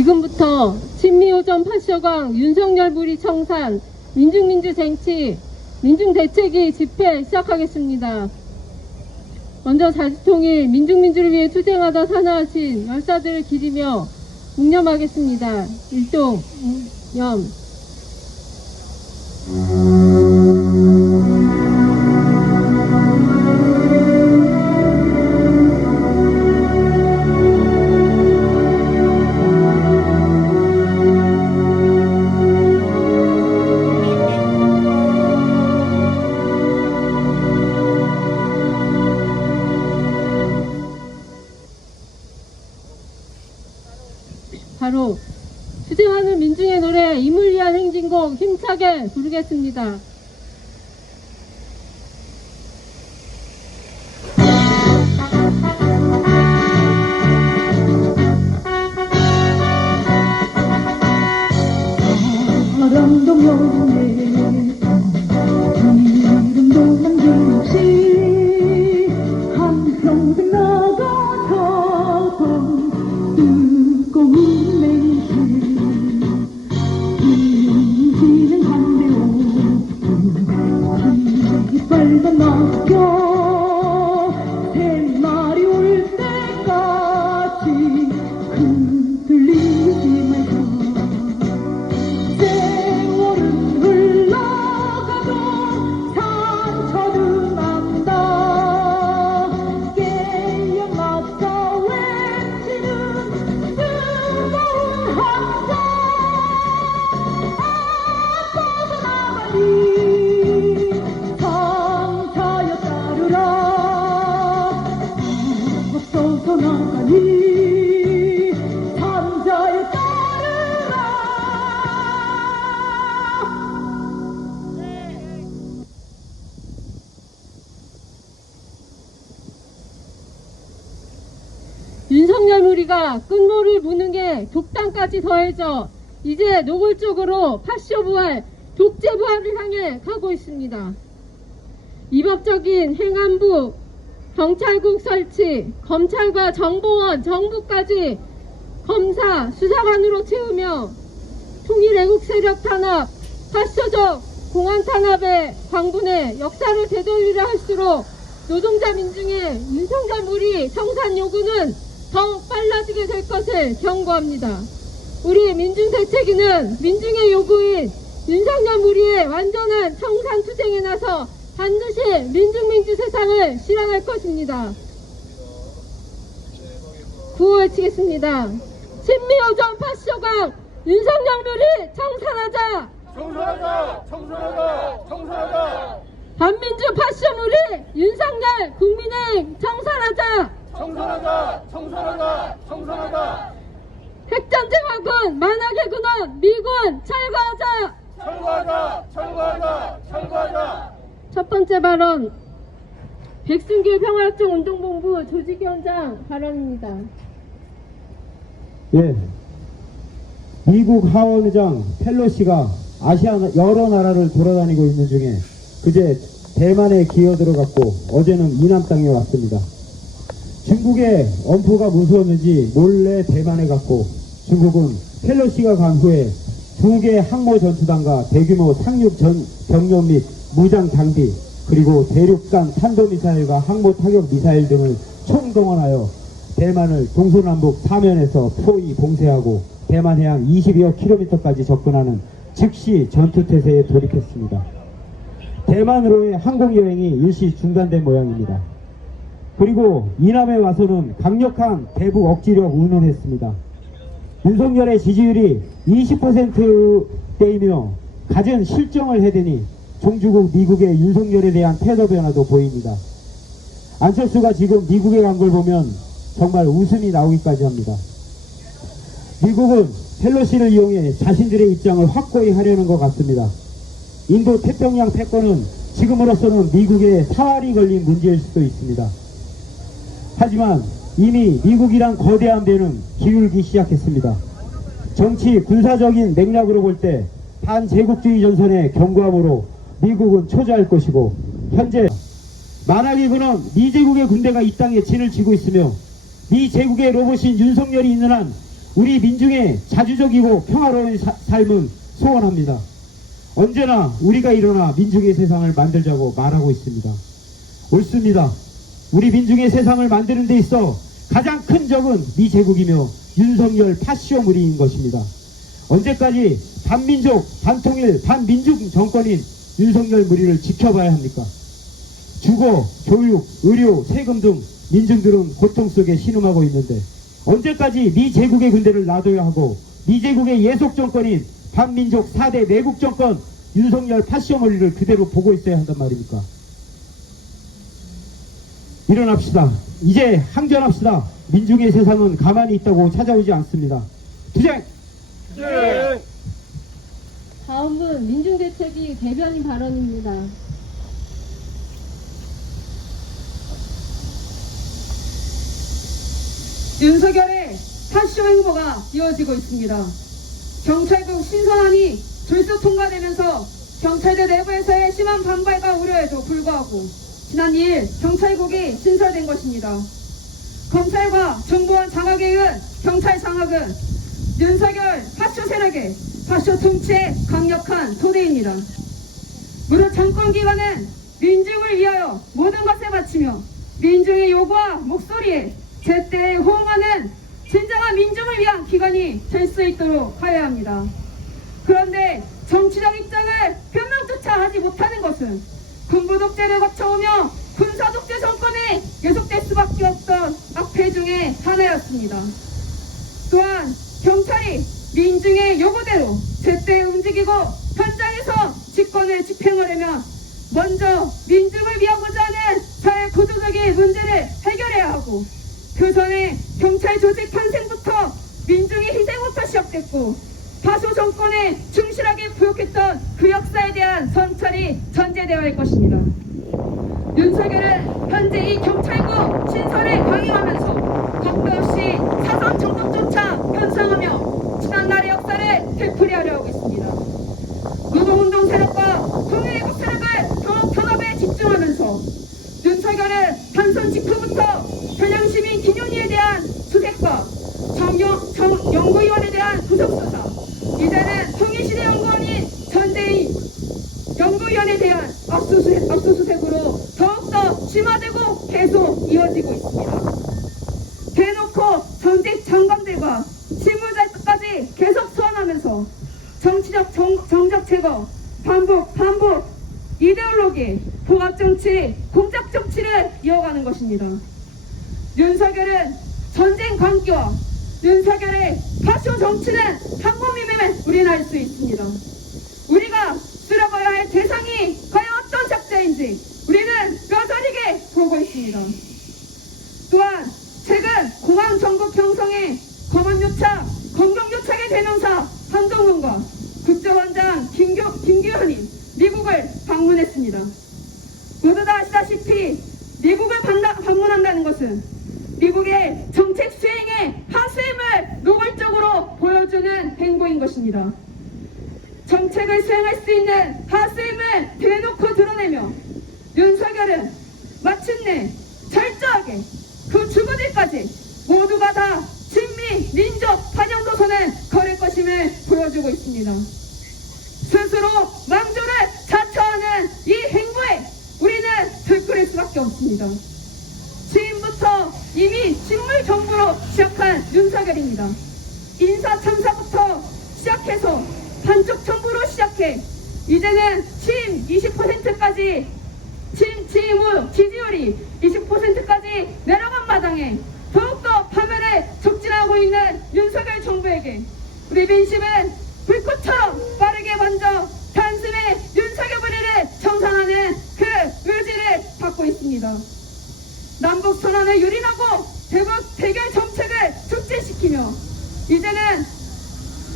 지금부터 친미오전 8쇼강 윤석열 무리 청산 민중민주쟁취 민중대책위 집회 시작하겠습니다. 먼저 자주통일 민중민주를 위해 투쟁하다 사나하신 열사들을 기리며 묵념하겠습니다. 일동 념. 바로 투쟁하는 민중의 노래 임을 위한 행진곡 힘차게 부르겠습니다. 바람도 여름에 이름도 남김없이 한평생 나가던 뜨거운 냉실 인지는 담배오 빨간 낙엽 새 날이 올 때까지 흔들리지 말자. 세월은 흘러가도 상처는 난다. 깨어났다 외치는 뜨거운 함성. 뻗어나가니 상차여 따르라. 앞서서 나가니 상차여 따르라. 윤석열 무리가 끝모를 무는 게 독단까지 더해져 이제 노골적으로 파쇼 부활, 독재 부활을 향해 가고 있습니다. 위법적인 행안부, 경찰국 설치, 검찰과 정보원, 정부까지 검사, 수사관으로 채우며 통일애국 세력 탄압, 파쇼적 공안 탄압의 광분의 역사를 되돌리려 할수록 노동자 민중의 윤석열 무리 청산 요구는 더 빨라지게 될 것을 경고합니다. 우리 민중대책위는 민중의 요구인 윤석열 무리의 완전한 청산 투쟁에 나서 반드시 민중민주 세상을 실현할 것입니다. 구호 외치겠습니다. 친미오전 파쇼강 윤석열 무리 청산하자! 청산하자! 청산하자! 청산하자! 반민주 파쇼 무리 윤석열 국민의힘 청산하자! 청산하자! 청산하자! 청산하자! 핵전쟁화군 만악의 군원 미군 철거하자! 철거하자! 철거하자! 철거하자! 첫 번째 발언 백승길 평화협정 운동본부 조직위원장 발언입니다. 예, 미국 하원의장 펠로시가 아시아 여러 나라를 돌아다니고 있는 중에 그제 대만에 기어 들어갔고 어제는 이남 땅에 왔습니다. 중국의 엄포가 무서웠는지 몰래 대만에 갔고 중국은 펠로시가 간 후에 2개 항모 전투단과 대규모 상륙 병력 및 무장 장비 그리고 대륙간 탄도미사일과 항모 타격 미사일 등을 총동원하여 대만을 동서남북 4면에서 포위 봉쇄하고 대만 해안 20여 킬로미터까지 접근하는 즉시 전투태세에 돌입했습니다. 대만으로의 항공여행이 일시 중단된 모양입니다. 그리고 이남에 와서는 강력한 대북 억지력 운운했습니다. 윤석열의 지지율이 20%대이며 갖은 실정을 해대니 종주국 미국의 윤석열에 대한 태도 변화도 보입니다. 안철수가 지금 미국에 간 걸 보면 정말 웃음이 나오기까지 합니다. 미국은 펠로시를 이용해 자신들의 입장을 확고히 하려는 것 같습니다. 인도 태평양 패권은 지금으로서는 미국의 사활이 걸린 문제일 수도 있습니다. 하지만 이미 미국이란 거대한 배는 기울기 시작했습니다. 정치 군사적인 맥락으로 볼 때 반제국주의 전선의 경고함으로 미국은 초조할 것이고 현재 만악의 근원 미제국의 군대가 이 땅에 진을 치고 있으며 미제국의 로봇인 윤석열이 있는 한 우리 민중의 자주적이고 평화로운 삶은 소원합니다. 언제나 우리가 일어나 민중의 세상을 만들자고 말하고 있습니다. 옳습니다. 우리 민중의 세상을 만드는 데 있어 가장 큰 적은 미제국이며 윤석열 파시오무리인 것입니다. 언제까지 반민족, 반통일, 반민중 정권인 윤석열 무리를 지켜봐야 합니까? 주거, 교육, 의료, 세금 등 민중들은 고통 속에 신음하고 있는데 언제까지 미제국의 군대를 놔둬야 하고 미제국의 예속 정권인 반민족 4대 매국 정권 윤석열 파시오무리를 그대로 보고 있어야 한단 말입니까? 일어납시다. 이제 항전합시다. 민중의 세상은 가만히 있다고 찾아오지 않습니다. 투쟁! 네. 다음은 민중대책위 대변인 발언입니다. 윤석열의 파쇼 행보가 이어지고 있습니다. 경찰국 신선안이 졸속 통과되면서 경찰대 내부에서의 심한 반발과 우려에도 불구하고 지난 2일 경찰국이 신설된 것입니다. 검찰과 정보원 장악에 의한 경찰 장악은 윤석열 파쇼 세력의 파쇼 통치의 강력한 토대입니다. 무릇 정권기관은 민중을 위하여 모든 것을 바치며 민중의 요구와 목소리에 제때 호응하는 진정한 민중을 위한 기관이 될 수 있도록 하여야 합니다. 그런데 정치적 입장을 변명조차 하지 못하는 것은 군부 독재를 거쳐오며 군사 독재 정권이 계속될 수밖에 없던 악폐 중에 하나였습니다. 또한 경찰이 민중의 요구대로 제때 움직이고 현장에서 직권을 집행하려면 먼저 민중을 위하고자 하는 사회 구조적인 문제를 해결해야 하고 그 전에 경찰 조직 탄생부터 민중의 희생부터 시작됐고 파쇼 정권에 충실하게 부역했던 그 역사에 대한 성찰이 전제되어야 할 것입니다. 윤석열은 현재 이 경찰국 신설을 강행하면서 겁도 없이 사선 정권조차 편성하며 지난날의 역사를 되풀이하려 하고 있습니다. 노동운동 세력과 통일의국 세력을 더욱 탄압에 집중하면서 윤석열은 단선 직후부터 현양시민 기념리에 대한 수색과 연구위원에 대한 구속수사, 이제는 통일시대 연구원인 전대인 연구위원에 대한 압수수색으로 더욱더 심화되고 계속 이어지고 있습니다. 대놓고 전직 장관들과 실무자까지 계속 소환하면서 정치적 정적 제거, 반복, 이데올로기, 봉합정치, 공작정치를 이어가는 것입니다. 윤석열은 전쟁 광기와 윤석열의 파쇼 정치는 한 몸임을 우리는 알 수 있습니다. 우리가 쓸어봐야 할 대상이 과연 어떤 작자인지 우리는 뼈저리게 보고 있습니다. 또한 최근 공항 전국 형성의 검언요착, 검경요착의 대명사 한동훈과 국정원장 김규현이 미국을 방문했습니다. 모두 다 아시다시피 미국을 방문한다는 것은 미국의 정책 수행의 하수임을 노골적으로 보여주는 행보인 것입니다. 정책을 수행할 수 있는 하수임을 대놓고 드러내며 윤석열은 마침내 철저하게 그 주부들까지 모두가 다 친미, 민족, 반영 노선을 걸을 것임을 보여주고 있습니다. 스스로 망조를 자처하는 이 행보에 우리는 들끓을 수밖에 없습니다. 취임부터 이미 식물 정부로 시작한 윤석열입니다. 인사 참사부터 시작해서 반쪽 정부로 시작해 이제는 취임 20%까지 취임 후 지지율이 20%까지 내려간 마당에 더욱더 파멸에 촉진하고 있는 윤석열 정부에게 우리 민심은 불꽃처럼 빠르게 먼저 단숨에 윤석열 무리를 청산하는 그 의지를 받고 있습니다. 남북 선언을 유린하고 대결 정책을 촉진시키며 이제는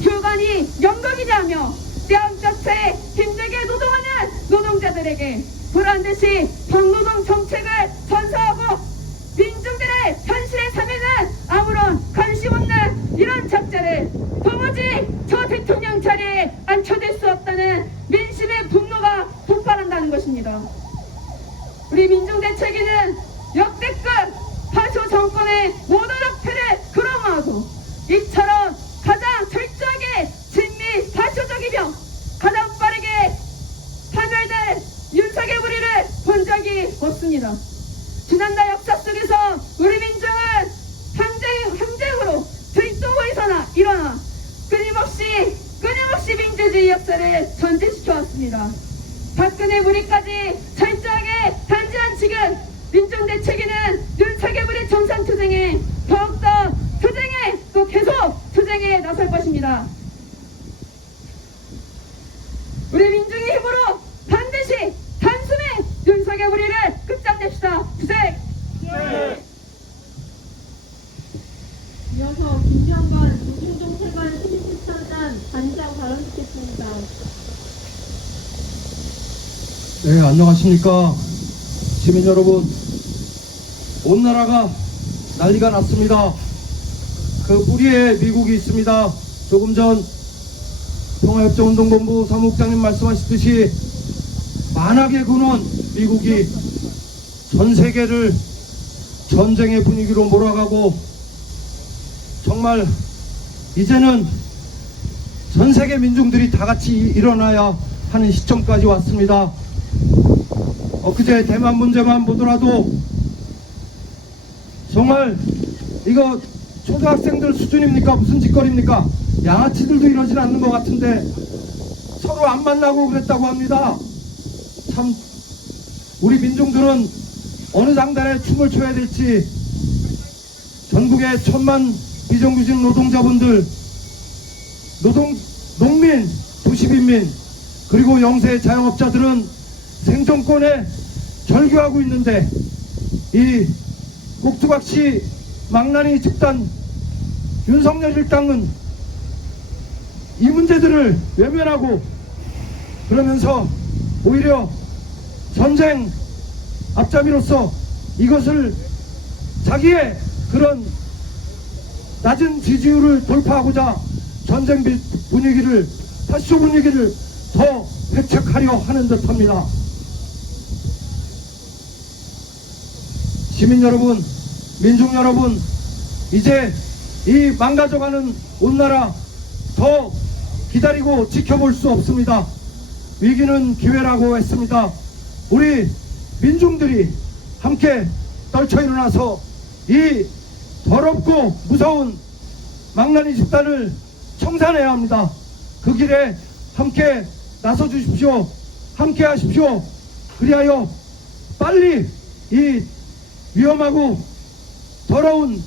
휴관이 연극이자 하며 뺨짝에 힘들게 노동하는 노동자들에게 보란듯이 박노동 정책을 선사하고 민중들의 현실의 삶에는 아무런 관심 없는 이런 작자를 도무지 저 대통령 자리에 앉혀질 수 없다는 민심의 분노가 폭발한다는 것입니다. 우리 민중대책위는 역대급 파쇼 정권의 모든 악패를 그럼하고 이처럼 일어나 끊임없이 민주주의 역사를 전진시켜왔습니다. 박근혜 무리까지 철저하게 단죄한 지금 민중 대책위는 윤석열의 정상투쟁에 더욱더 투쟁에 또 계속 투쟁에 나설 것입니다. 우리 민중의 힘으로 반드시 단숨에 윤석열 무리를 끝장냅시다. 투쟁! 이어서 김병건 노중동체관 수집집사단 단장 발언 듣겠습니다. 네, 안녕하십니까. 시민 여러분, 온 나라가 난리가 났습니다. 그 뿌리에 미국이 있습니다. 조금 전 평화협정운동본부 사무국장님 말씀하셨듯이 만악의 근원 미국이 전 세계를 전쟁의 분위기로 몰아가고 정말 이제는 전 세계 민중들이 다 같이 일어나야 하는 시점까지 왔습니다. 엊그제 대만 문제만 보더라도 정말 이거 초등학생들 수준입니까? 무슨 짓거리입니까? 양아치들도 이러진 않는 것 같은데 서로 안 만나고 그랬다고 합니다. 참 우리 민중들은 어느 장단에 춤을 춰야 될지 전국의 1000만 비정규직 노동자분들, 농민, 도시빈민, 그리고 영세 자영업자들은 생존권에 절규하고 있는데 이 꼭두각시 망나니 집단 윤석열 일당은 이 문제들을 외면하고 그러면서 오히려 전쟁 앞잡이로서 이것을 자기의 그런 낮은 지지율을 돌파하고자 전쟁 분위기를, 파쇼 분위기를 더 회책하려 하는 듯합니다. 시민 여러분, 민중 여러분, 이제 이 망가져가는 온 나라 더 기다리고 지켜볼 수 없습니다. 위기는 기회라고 했습니다. 우리 민중들이 함께 떨쳐 일어나서 이 더럽고 무서운 망나니 집단을 청산해야 합니다. 그 길에 함께 나서 주십시오. 함께 하십시오. 그리하여 빨리 이 위험하고 더러운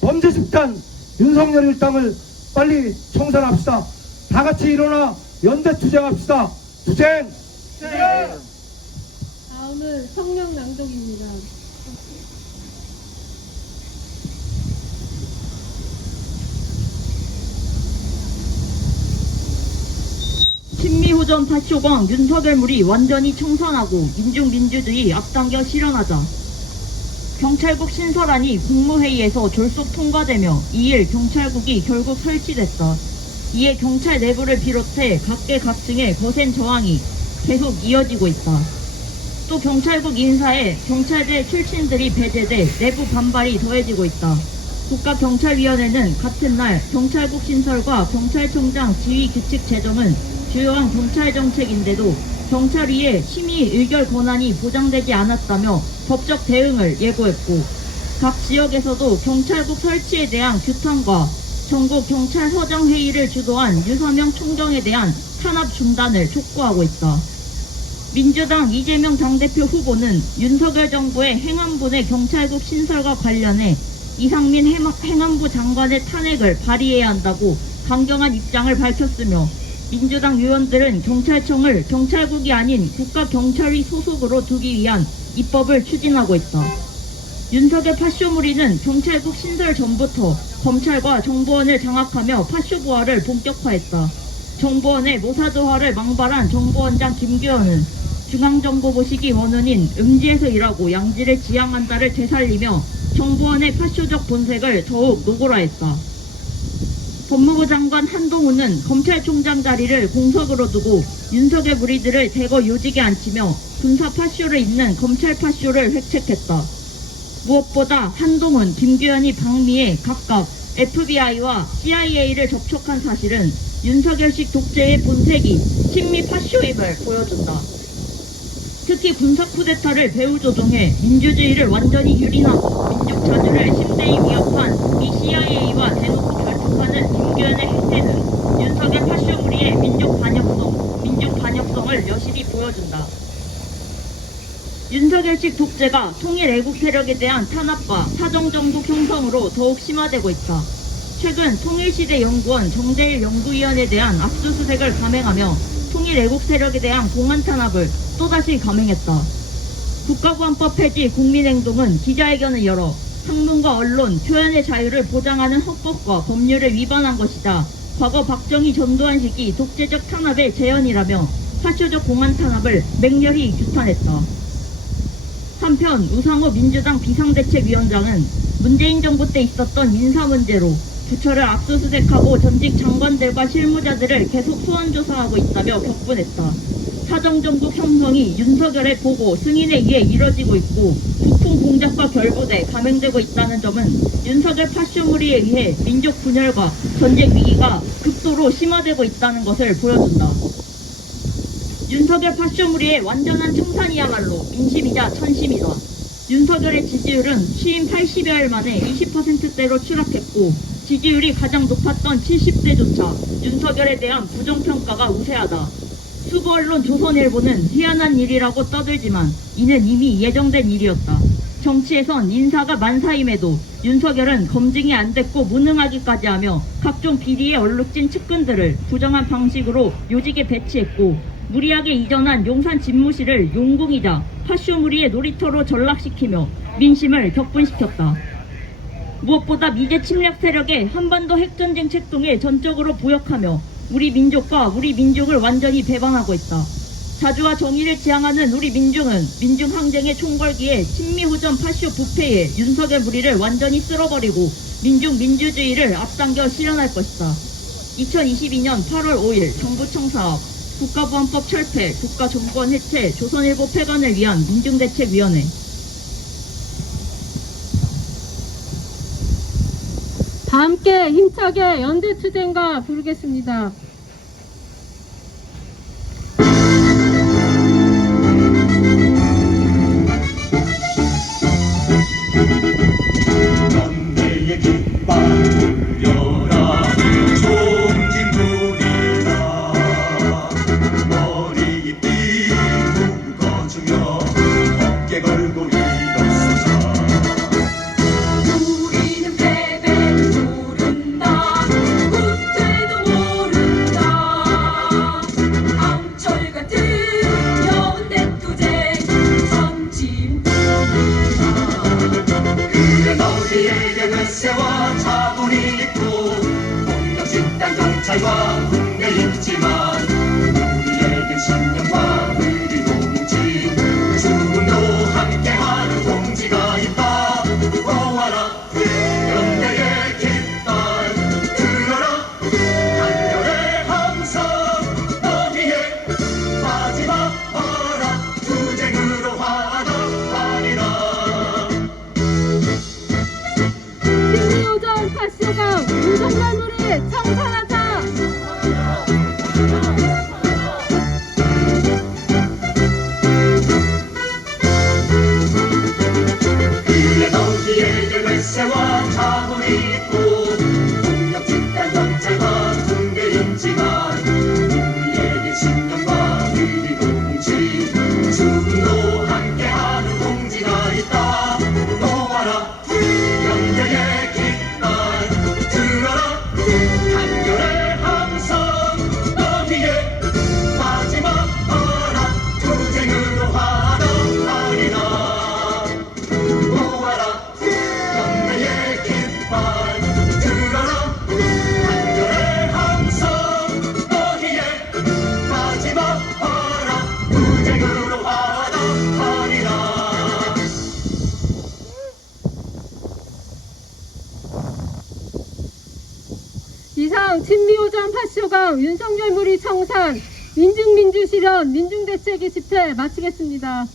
범죄 집단 윤석열 일당을 빨리 청산합시다. 다 같이 일어나 연대 투쟁합시다. 투쟁! 다음은 성명 낭독입니다. 친미호전 파쇼광 윤석열물이 완전히 청산하고 민중민주주의 앞당겨 실현하자. 경찰국 신설안이 국무회의에서 졸속 통과되며 2일 경찰국이 결국 설치됐다. 이에 경찰 내부를 비롯해 각계각층의 거센 저항이 계속 이어지고 있다. 또 경찰국 인사에 경찰대 출신들이 배제돼 내부 반발이 더해지고 있다. 국가경찰위원회는 같은 날 경찰국 신설과 경찰청장 지휘 규칙 제정은 주요한 경찰 정책인데도 경찰위의 심의 의결 권한이 보장되지 않았다며 법적 대응을 예고했고, 각 지역에서도 경찰국 설치에 대한 규탄과 전국 경찰서장 회의를 주도한 유서명 총경에 대한 탄압 중단을 촉구하고 있다. 민주당 이재명 당대표 후보는 윤석열 정부의 행안부 내 경찰국 신설과 관련해 이상민 행안부 장관의 탄핵을 발의해야 한다고 강경한 입장을 밝혔으며, 민주당 의원들은 경찰청을 경찰국이 아닌 국가경찰위 소속으로 두기 위한 입법을 추진하고 있다. 윤석열 파쇼무리는 경찰국 신설 전부터 검찰과 정보원을 장악하며 파쇼 부활을 본격화했다. 정보원의 모사드화를 망발한 정보원장 김규현은 중앙정보보시기 원원인 음지에서 일하고 양지를 지향한다를 되살리며 정보원의 파쇼적 본색을 더욱 노골화했다. 법무부 장관 한동훈은 검찰총장 자리를 공석으로 두고 윤석열 무리들을 대거 요직에 앉히며 군사 파쇼를 잇는 검찰 파쇼를 획책했다. 무엇보다 한동훈, 김규현이 방미에 각각 FBI와 CIA를 접촉한 사실은 윤석열식 독재의 본색이 친미 파쇼임을 보여준다. 특히 군사 쿠데타를 배후 조종해 민주주의를 완전히 유린하고 민족 자주를 심대히 위협한 이 CIA와 대놓고 결탁하는 김규현 관련의 행태는 윤석열 파쇼무리의 민족 반역성을 여실히 보여준다. 윤석열식 독재가 통일 애국 세력에 대한 탄압과 사정정국 형성으로 더욱 심화되고 있다. 최근 통일시대 연구원 정재일 연구위원에 대한 압수수색을 감행하며 통일 애국 세력에 대한 공안 탄압을 또다시 감행했다. 국가보안법 폐지 국민행동은 기자회견을 열어 학문과 언론, 표현의 자유를 보장하는 헌법과 법률을 위반한 것이다. 과거 박정희 전두환 시기 독재적 탄압의 재현이라며 파쇼적 공안 탄압을 맹렬히 규탄했다. 한편 우상호 민주당 비상대책위원장은 문재인 정부 때 있었던 인사 문제로 부처를 압수수색하고 전직 장관들과 실무자들을 계속 소환조사하고 있다며 격분했다. 사정정국 형성이 윤석열의 보고 승인에 의해 이뤄지고 있고 부품 공작과 결부돼 감행되고 있다는 점은 윤석열 파쇼무리에 의해 민족 분열과 전쟁 위기가 극도로 심화되고 있다는 것을 보여준다. 윤석열 파쇼무리의 완전한 청산이야말로 민심이자 천심이다. 윤석열의 지지율은 취임 80여일 만에 20%대로 추락했고 지지율이 가장 높았던 70대조차 윤석열에 대한 부정평가가 우세하다. 수구 언론 조선일보는 희한한 일이라고 떠들지만 이는 이미 예정된 일이었다. 정치에선 인사가 만사임에도 윤석열은 검증이 안 됐고 무능하기까지 하며 각종 비리에 얼룩진 측근들을 부정한 방식으로 요직에 배치했고 무리하게 이전한 용산 집무실을 용궁이자 파쇼무리의 놀이터로 전락시키며 민심을 격분시켰다. 무엇보다 미제 침략 세력의 한반도 핵전쟁 책동에 전적으로 부역하며 우리 민족과 우리 민족을 완전히 배반하고 있다. 자주와 정의를 지향하는 우리 민중은 민중항쟁의 총궐기에 친미호전 파쇼 부패에 윤석열 무리를 완전히 쓸어버리고 민중민주주의를 앞당겨 실현할 것이다. 2022년 8월 5일 정부청사업 국가보안법 철폐, 국가정권 해체, 조선일보 폐간을 위한 민중대책위원회. 다 함께 힘차게 연대투쟁가 부르겠습니다. 연대의 깃발 울려라 총진군이다 머리 띠 묶어주며 어깨 걸고 일어서자 우리는 패배를 모른다 후퇴도 모른다 암철 같은 연대투쟁 선진국이다 그래 너희에게 회세와 자본이 있고 폭력 집단 경찰과 국내 있지만 우리에겐 신념과 의리로 뭉친 죽음도 함께하는 동지가 있다 모아라 연대의 깃발 들어라 한결의 함성 너희의 마지막 마라 투쟁으로 화답하리라 신미호전 파쇼강 윤석열 무리 청산하자. 그래 너희에게 외세와 자본이 있고 폭력 집단 경찰과 군대 있지만 우리에게 신념과 의리로 뭉친 죽음도 함께하는 동지가 있다 모아라 연대의 깃발 들어라 한결의 함성 너희의 마지막 마라 투쟁으로 화답하리라 모아라 연대의 깃발 들어라 한결의 함성 너희의 마지막 마라 투쟁으로 화답하리라 이상 친미호전 파쇼강 윤석열 무리 청산 민중민주실현 민중대책위 집회 마치겠습니다.